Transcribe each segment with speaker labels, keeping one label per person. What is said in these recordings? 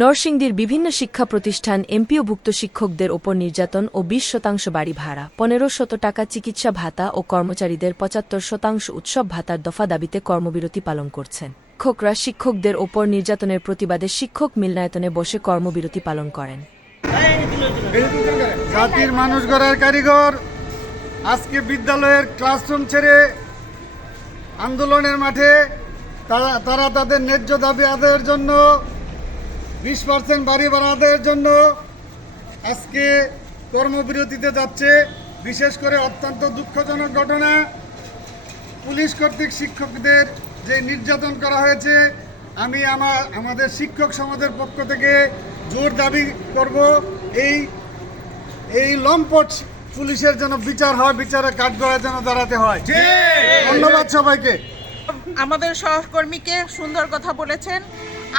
Speaker 1: নরসিংদীর বিভিন্ন শিক্ষা প্রতিষ্ঠান এমপিওভুক্ত শিক্ষকদের ওপর নির্যাতন ও বিশ শতাংশ বাড়ি ভাড়া, পনেরো শত টাকা চিকিৎসা ভাতা ও কর্মচারীদের পঁচাত্তর শতাংশ উৎসব ভাতার দফা দাবিতে কর্মবিরতি পালন করছেন। শিক্ষকরা শিক্ষকদের ওপর নির্যাতনের প্রতিবাদে শিক্ষক মিলনায়তনে বসে কর্মবিরতি পালন করেন।
Speaker 2: জাতির মানুষ গড়ার কারিগর, আজকে বিদ্যালয়ের ক্লাসরুম ছেড়ে আন্দোলনের মাঠে তারা তাদের ন্যায্য দাবি আদায়ের জন্য বিশ পার্সেন্ট বাড়ি ভাড়া আদায়ের জন্য আজকে কর্মবিরতিতে যাচ্ছে। বিশেষ করে অত্যন্ত দুঃখজনক ঘটনা পুলিশ কর্তৃক শিক্ষকদের যে নির্যাতন করা হয়েছে আমি আমার আমাদের শিক্ষক সমাজের পক্ষ থেকে জোর দাবি করব এই এই লম্পট পুলিশের যেন বিচার হয় বিচারে কাঠগড়ায় যেন দাঁড়াতে হয়। ধন্যবাদ সবাইকে।
Speaker 3: আমাদের সহকর্মীকে সুন্দর কথা বলেছেন।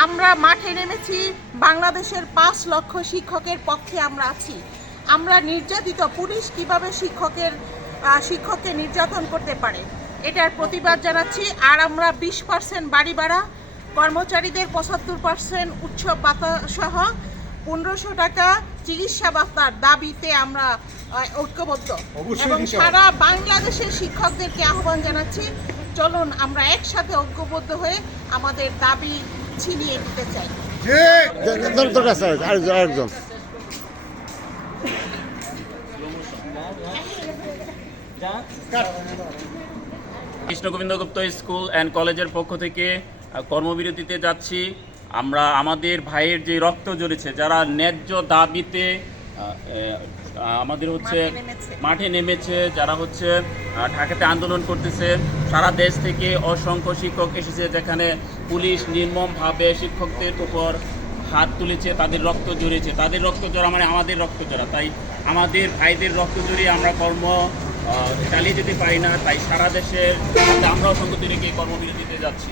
Speaker 3: আমরা মাঠে নেমেছি বাংলাদেশের পাঁচ লক্ষ শিক্ষকের পক্ষে আমরা আছি। আমরা নির্যাতিত পুলিশ কীভাবে শিক্ষকের শিক্ষককে নির্যাতন করতে পারে? এটার প্রতিবাদ জানাচ্ছি। আর আমরা বিশ পার্সেন্ট বাড়ি ভাড়া কর্মচারীদের পঁচাত্তর পার্সেন্ট উৎসব পাতা সহ পনেরোশো টাকা চিকিৎসা ভাতার দাবিতে আমরা ঐক্যবদ্ধ। এবং সারা বাংলাদেশের শিক্ষকদেরকে আহ্বান জানাচ্ছি চলুন আমরা একসাথে ঐক্যবদ্ধ হয়ে আমাদের দাবি ছিনিয়ে নিতে চাই।
Speaker 4: আরেকজন।
Speaker 5: কৃষ্ণগোবিন্দ গুপ্ত স্কুল অ্যান্ড কলেজের পক্ষ থেকে কর্মবিরতিতে যাচ্ছি। আমরা আমাদের ভাইয়ের যে রক্ত ঝরেছে যারা ন্যায্য দাবিতে আমাদের হচ্ছে
Speaker 3: মাঠে নেমেছে।
Speaker 5: যারা হচ্ছে ঢাকাতে আন্দোলন করতেছে সারা দেশ থেকে অসংখ্য শিক্ষক এসেছে যেখানে পুলিশ নির্মমভাবে শিক্ষকদের উপর হাত তুলেছে, তাদের রক্ত জড়িয়েছে তাদের রক্ত জড়া মানে আমাদের রক্ত জড়া তাই আমাদের ভাইদের রক্ত জড়িয়ে আমরা কর্ম চালিয়ে যেতে পারি না। তাই সারা দেশের আমরাও সংগতি রেখে কর্মবিরতিতে যাচ্ছি।